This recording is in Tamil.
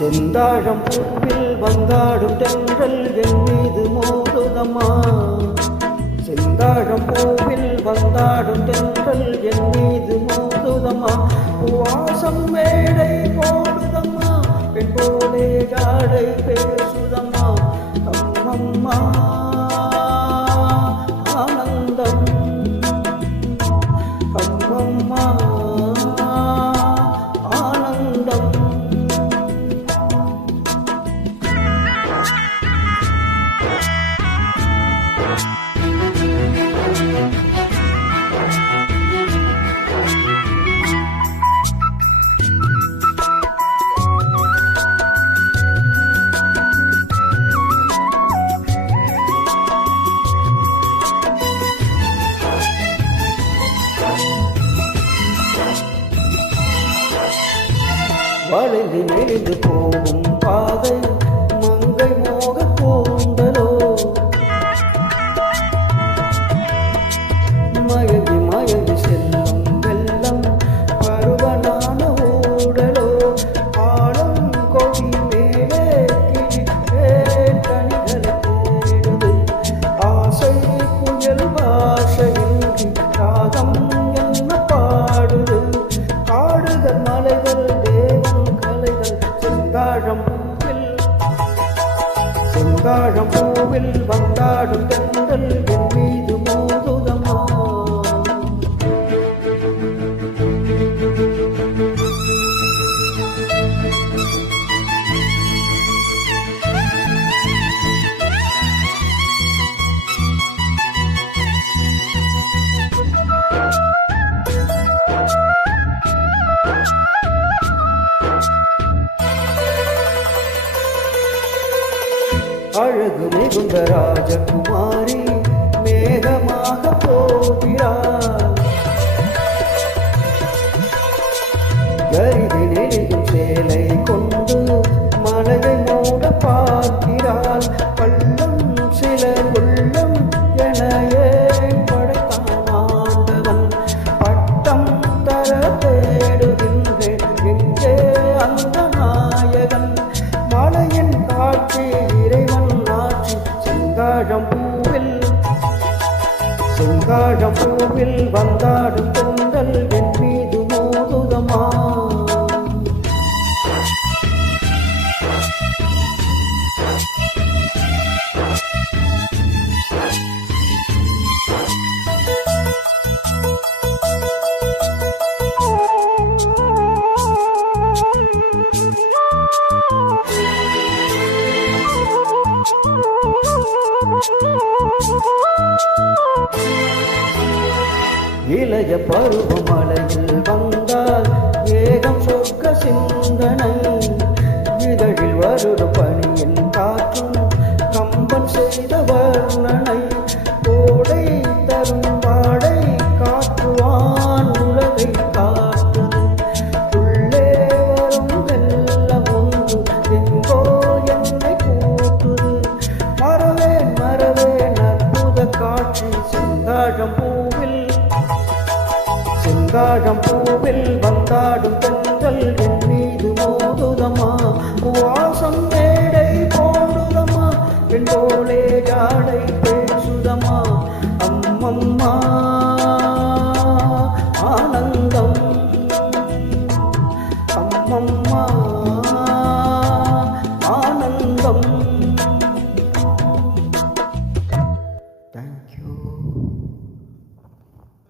செந்தாழம் பூவில் வந்தாடும் தென்றல் என் மீது மோதுதம்மா. செந்தாழம் பூவில் வந்தாடும் தென்றல் என் மீது மோதுதம்மா. வாசம் மேடை போடுதம்மா, பெண் போலே ஜாடை பேசுதம்மா. அம்மம்மா ஆனந்தம், அம்மம்மா ஆனந்தம். வளைந்து நெளிந்து போகும் பாதை மங்கை மோக கூந்தலோ. மயங்கி மயங்கி செல்லும் வெள்ளம் பருவனான ஊடலோ. ஆழம் கொடி மேலே கனிகளை தேடுது. ஆசை புயல் பாஷையின்றி ராகம் என்ன பாடுது. காடுகள் மலைகள் செந்தாழம் பூவில் வந்தாடும் தென்றல் என் மீது மோதுதம்மா. அழகு மிகுந்த ராஜகுமாரி மேகமாக போகிறாள். கருதி நெறியும் சேலை கொண்டு மலையை மூட பார்க்கிறாள். பள்ளம் சில உள்ளம் என ஏன் படைத்தான் ஆண்டவன். பட்டம் தர தேடுகின்றேன் எங்கே அந்த நாயகன். மலையின் காட்சி இறைவன் ஆட்சி. செங்காழம் பூவில் வந்தாடும் தென்றல் என் மீது மோதுதம்மா. இளைய பருவமழையில் வந்தால் வேகம் சொர்க்க சிந்தனை. இதழில் வருட பணியின் காற்றும் கம்பன் செய்த வர்ணனை. கோடை தரும் வாடை காற்றுவான் உலகை காத்தது. உள்ளே வரும் வெள்ளம் ஒன்று எங்கோ என்னை கூட்டுது. மறவேன் மறவேன் அற்புத காட்சி. செந்தாழம் பூவில் வந்தாடும் தென்றல் என் மீது மோதுதம்மா. வாசம் மேடை போடுதம்மா, பெண் போலே ஜாடை பேசுதம்மா. அம்மம்மா ஆனந்தம், அம்மம்மா